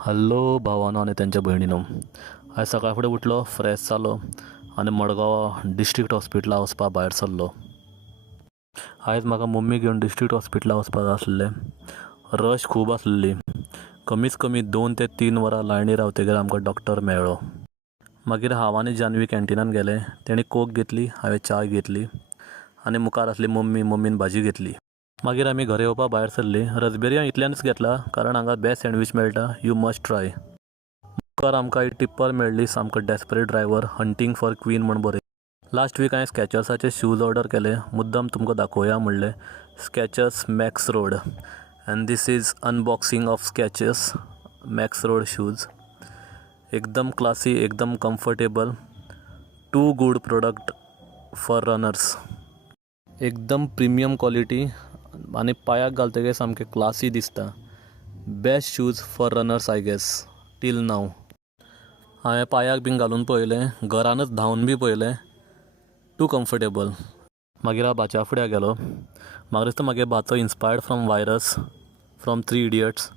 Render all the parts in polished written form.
Hello भावानो आनी तेंच्या भयणीनो, आयज सकाळ फुडें उठलो, फ्रेश जालो आनी मडगांव डिस्ट्रिक्ट हॉस्पिटला वचपा भायर सरलो. आयज म्हाका मम्मी घेवन डिस्ट्रिक्ट हॉस्पिटला वचपा जाय आसलें. रश खूब आसलेली. कमीच कमी 2 ते 3 वरां लायनी रावतकीर आमकां डॉक्टर मेळ्ळो. मागीर हांव आनी जानवी कॅन्टिनान गेले. तेणी कोक घेतली, हांवें चाय घेतली आनी मुखार आसली मम्मीन भाजी घेतली. मागीर आमी घरा येवपा भायर सरली. रसबेरी हांव इतल्यानच घेतला कारण हांगा बेस्ट सँडवीच मेळटा, यू मस्ट ट्राय. मुखार आमकां एक टिप्पर मेळ्ळी, सामको desperate driver, hunting for queen म्हूण बरयलें. लास्ट वीक हांवें स्कॅचर्साचे शूज ऑर्डर केले, मुद्दम तुमकां दाखोवया म्हणलें. Skechers Max Road and this is unboxing of Skechers Max Road shoes. एकदम क्लासी, एकदम comfortable, too good product for runners. एकदम प्रिमियम क्वॉलिटी आनी पांयाक घालतकीर सामकें क्लासी दिसता. Best shoes for runners I guess till now. हांवें पांयाक बीन घालून पळयलें, घरानूच धांवन बी पळयलें, टू कम्फर्टेबल. मागीर हांव बाच्या फुड्यान गेलो. म्हाका दिसता मागे बाचो inspired from virus, from 3 idiots,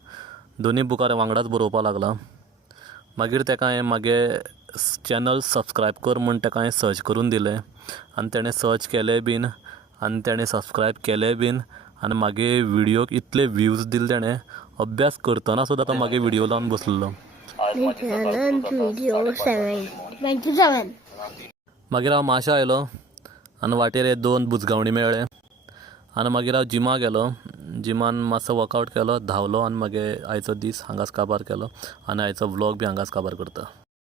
दोनी बुकार वांगडाच बरोवपा लागला. मागीर ताका हांवें मागे चॅनल सबस्क्रायब कर म्हूण ताका हांवें सर्च करून दिलें आनी ताणें सर्च केलें बीन आनी ताणें सबस्क्रायब केलें बीन आनी मागे व्हिडियोक इतले व्ह्यूज दिले. ताणें अभ्यास करतना सुद्दां तो मागे व्हिडियो लावन बसलेलो. मागीर हांव माश्यां आयलो आनी वाटेर हे 2 बुजगावणी मेळ्ळे आनी मागीर हांव जिमाक गेलो. जिमान मातसो वर्कआवट केलो, धांवलो आनी मागीर आयचो दीस हांगाच काबार केलो आनी आयचो व्लॉग बी हांगाच काबार करता.